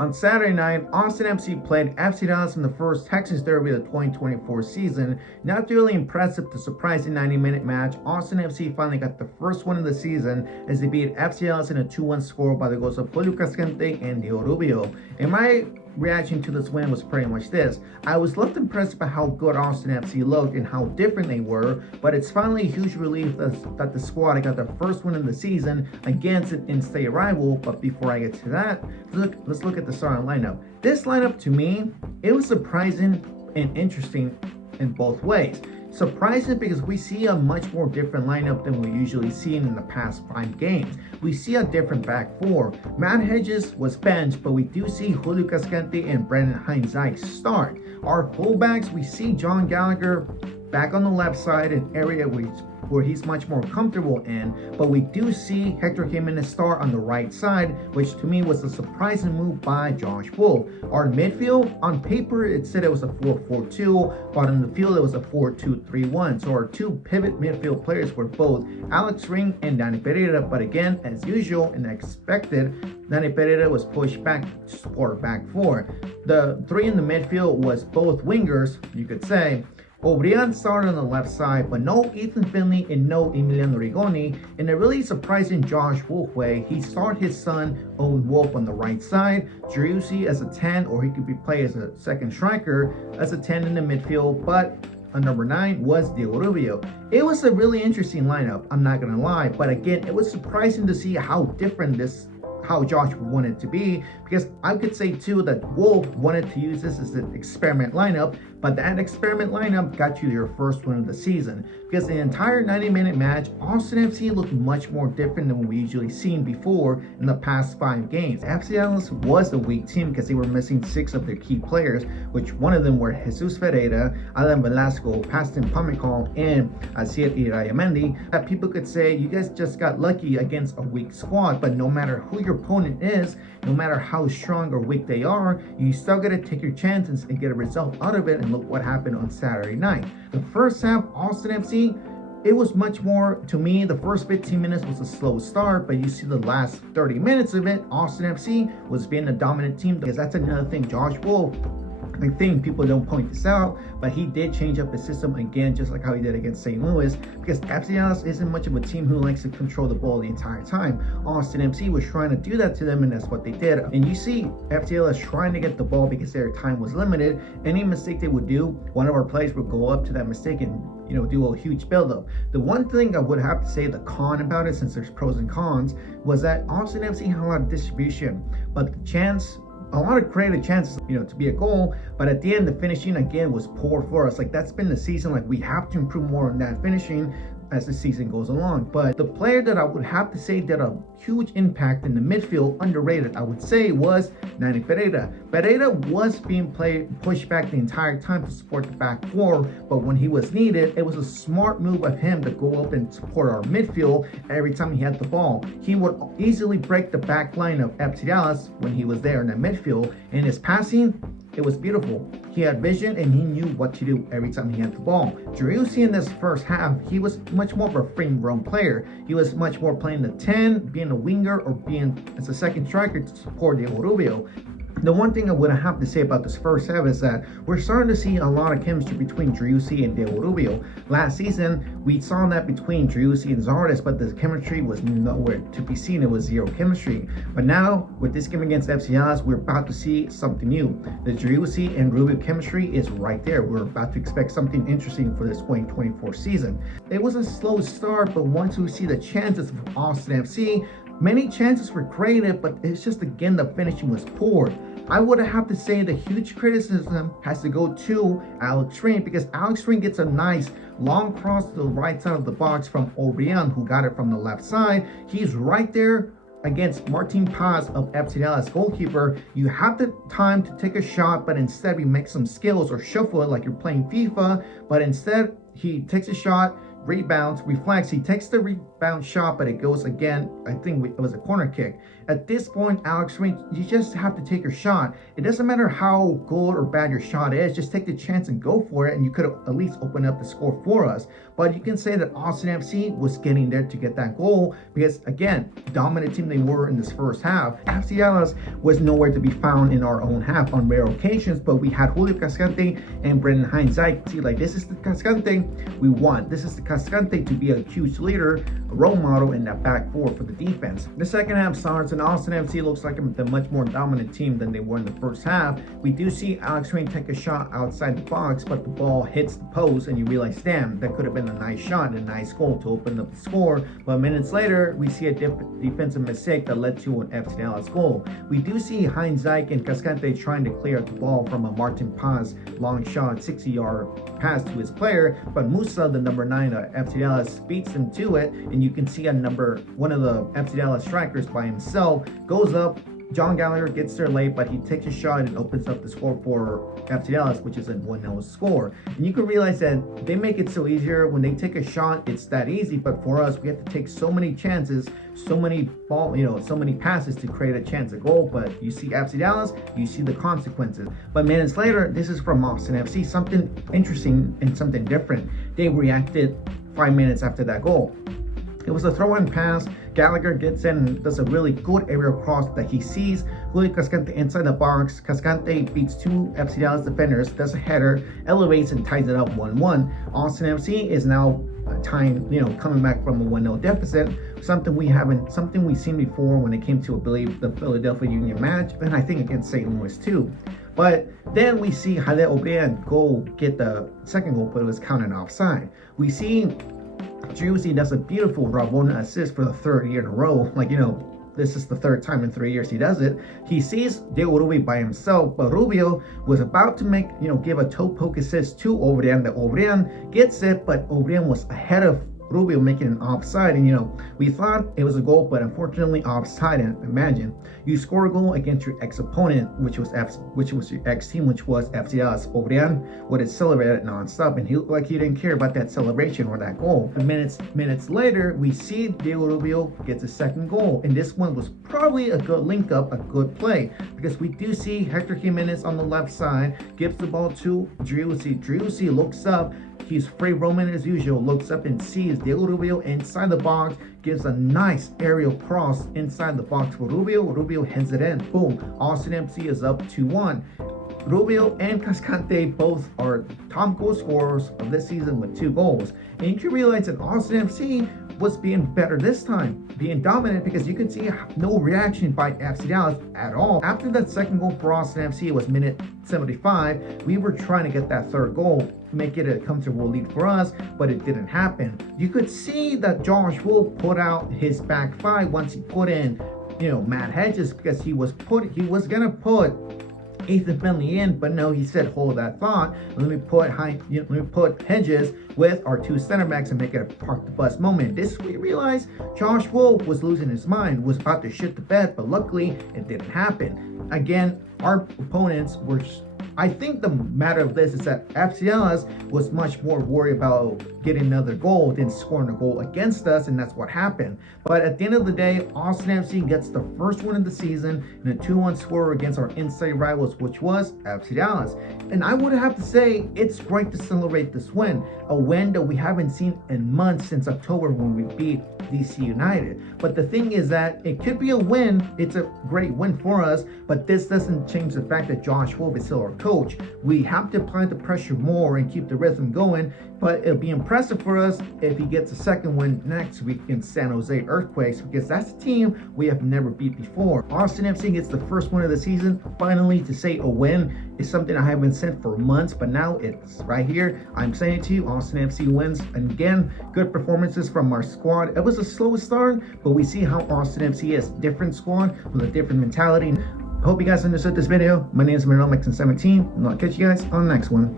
On Saturday night, Austin FC played FC Dallas in the first Texas Derby of the 2024 season. Not really impressive to surprising 90-minute match. Austin FC finally got the first win of the season as they beat FC Dallas in a 2-1 score by the goals of Julio Cascante and Diego Rubio. In my reaction to this win was pretty much this. I was left impressed by how good Austin FC looked and how different they were, but it's finally a huge relief that the squad got the first win of the season against an in-state rival. But before I get to that, let's look at the starting lineup. This lineup, to me, it was surprising and interesting in both ways. Surprising because we see a much more different lineup than we usually see in the past 5 games. We see a different back four. Matt Hedges was benched, but we do see Julio Cascante and Brandon Hines-Ike start. Our fullbacks, we see John Gallagher back on the left side, an area where he's much more comfortable in, but we do see Hector Jimenez start on the right side, which to me was a surprising move by Josh Wolff. Our midfield, on paper, it said it was a 4-4-2, but in the field it was a 4-2-3-1. So our two pivot midfield players were both Alex Ring and Danny Pereira, but again, as usual and expected, Danny Pereira was pushed back to support back four. The three in the midfield was both wingers, you could say. Obrian started on the left side, but no Ethan Finley and no Emiliano Rigoni. In a really surprising Josh Wolff way, he started his son Owen Wolff on the right side, Driussi as a 10, or he could be played as a second striker, as a 10 in the midfield, but on number 9 was Diego Rubio. It was a really interesting lineup, I'm not gonna lie, but again, it was surprising to see how different how Josh wanted it to be, because I could say too that Wolff wanted to use this as an experiment lineup, but that experiment lineup got you your first win of the season, because the entire 90-minute match, Austin FC looked much more different than we usually seen before in the past 5 games. FC Dallas was a weak team because they were missing 6 of their key players, which one of them were Jesus Ferreira, Alan Velasco, Paston Pamecol, and Asier Irayamendi. That people could say, you guys just got lucky against a weak squad, but no matter who your opponent is, no matter how strong or weak they are, you still gotta take your chances and get a result out of it. And look what happened on Saturday night. The first half, Austin FC, it was much more, to me, the first 15 minutes was a slow start, but you see the last 30 minutes of it, Austin FC was being the dominant team, because that's another thing. Josh Wolff, I think people don't point this out, but he did change up the system again, just like how he did against St. Louis, because FC Dallas isn't much of a team who likes to control the ball the entire time. Austin FC was trying to do that to them, and that's what they did. And you see FC Dallas trying to get the ball because their time was limited. Any mistake they would do, one of our players would go up to that mistake and do a huge buildup. The one thing I would have to say, the con about it, since there's pros and cons, was that Austin FC had a lot of distribution, but the chance, a lot of creative chances, to be a goal, but at the end, the finishing again was poor for us. Like, that's been the season. Like, we have to improve more on that finishing as the season goes along. But the player that I would have to say did a huge impact in the midfield, underrated, I would say, was Danny Pereira. Pereira was being pushed back the entire time to support the back four, but when he was needed, it was a smart move of him to go up and support our midfield every time he had the ball. He would easily break the back line of FC Dallas when he was there in the midfield, and his passing, it was beautiful. He had vision and he knew what to do every time he had the ball. Driussi in this first half, he was much more of a free roam player. He was much more playing the 10, being a winger, or being as a second striker to support Diego Rubio. The one thing I would have to say about this first half is that we're starting to see a lot of chemistry between Driussi and Diego Rubio. Last season, we saw that between Driussi and Zardes, but the chemistry was nowhere to be seen. It was zero chemistry. But now, with this game against FC Dallas, we're about to see something new. The Driussi and Rubio chemistry is right there. We're about to expect something interesting for this 2024 season. It was a slow start, but once we see the chances of Austin FC, many chances were created, but it's just, again, the finishing was poor. I would have to say the huge criticism has to go to Alex Ring, because Alex Ring gets a nice long cross to the right side of the box from Obrian, who got it from the left side. He's right there against Martin Paz of FC Dallas goalkeeper. You have the time to take a shot, but instead you make some skills or shuffle it like you're playing FIFA, but instead he takes a shot, rebounds, reflects, he takes the bounce shot, but it goes again. I think it was a corner kick. At this point, Alex Ring, you just have to take your shot. It doesn't matter how good or bad your shot is, just take the chance and go for it, and you could have at least opened up the score for us. But you can say that Austin FC was getting there to get that goal because, again, dominant team they were in this first half. FC Dallas was nowhere to be found in our own half on rare occasions, but we had Julio Cascante and Brendan Hines-Ike. See, like, this is the Cascante we want. This is the Cascante to be a huge leader, a role model in that back four for the defense. The second half starts and Austin FC looks like a much more dominant team than they were in the first half. We do see Alex Ring take a shot outside the box, but the ball hits the post and you realize, damn, that could have been a nice shot and a nice goal to open up the score. But minutes later, we see a defensive mistake that led to an FC Dallas goal. We do see Hines-Ike and Cascante trying to clear the ball from a Martin Paz long shot, 60-yard pass to his player, but Musa, the number 9 of FC Dallas, beats him to it, and you can see one of the FC Dallas strikers by himself goes up. John Gallagher gets there late, but he takes a shot and opens up the score for FC Dallas, which is a 1-0 score. And you can realize that they make it so easier. When they take a shot, it's that easy. But for us, we have to take so many chances, so many so many passes to create a chance at goal. But you see FC Dallas, you see the consequences. But minutes later, this is from Austin FC. Something interesting and something different. They reacted 5 minutes after that goal. It was a throw-in pass. Gallagher gets in and does a really good aerial cross that he sees Julio Cascante inside the box. Cascante beats 2 FC Dallas defenders, does a header, elevates and ties it up 1-1. Austin FC is now coming back from a 1-0 deficit. Something we've seen before when it came to, I believe, the Philadelphia Union match, and I think against St. Louis too. But then we see Halle O'Brien go get the second goal, but it was counted offside. We see Driussi does a beautiful Rabona assist for the 3rd year in a row. This is the 3rd time in 3 years he does it. He sees Diego Rubio by himself, but Rubio was about to give a toe poke assist to O'Brien. That O'Brien gets it, but O'Brien was ahead of Rubio, making an offside, and we thought it was a goal, but unfortunately offside. And imagine you score a goal against your ex-opponent, which was your ex-team, which was FC Dallas. O'Brien would have celebrated nonstop, and he didn't care about that celebration or that goal. Minutes later, we see Diego Rubio gets a second goal, and this one was probably a good link up, a good play, because we do see Hector Jimenez on the left side gives the ball to Driussi. Driussi looks up. He's free roaming as usual, looks up and sees Diego Rubio inside the box, gives a nice aerial cross inside the box for Rubio. Rubio heads it in. Boom. Austin FC is up 2-1. Rubio and Cascante both are top goal scorers of this season with 2 goals. And you can realize that Austin FC was being better this time, being dominant, because you could see no reaction by FC Dallas at all. After that second goal for Austin FC, it was minute 75. We were trying to get that 3rd goal, make it a comfortable lead for us, but it didn't happen. You could see that Josh Wolf put out his back 5 once he put in, Matt Hedges, because he was gonna put Ethan Finley in, but no, he said, hold that thought. Let me put Hedges with our 2 center backs and make it a park the bus moment. This, we realized Josh Wolf was losing his mind, was about to shit the bed, but luckily it didn't happen. Again, our opponents were, I think the matter of this is that FC Dallas was much more worried about getting another goal than scoring a goal against us, and that's what happened. But at the end of the day, Austin FC gets the first win of the season in a 2-1 score against our inside rivals, which was FC Dallas. And I would have to say it's great to celebrate this win, a win that we haven't seen in months since October when we beat DC United. But the thing is that it could be a win. It's a great win for us, but this doesn't change the fact that Josh Wolf is still our coach. We have to apply the pressure more and keep the rhythm going, but it'll be impressive for us if he gets a second win next week in San Jose Earthquakes, because that's a team we have never beat before. Austin FC gets the first win of the season. Finally, to say a win is something I haven't said for months, but now it's right here. I'm saying it to you, Austin FC wins. And again, good performances from our squad. It was a slow start, but we see how Austin FC is a different squad with a different mentality. Hope you guys understood this video. My name is Manuel Mixon 17, and I'll catch you guys on the next one.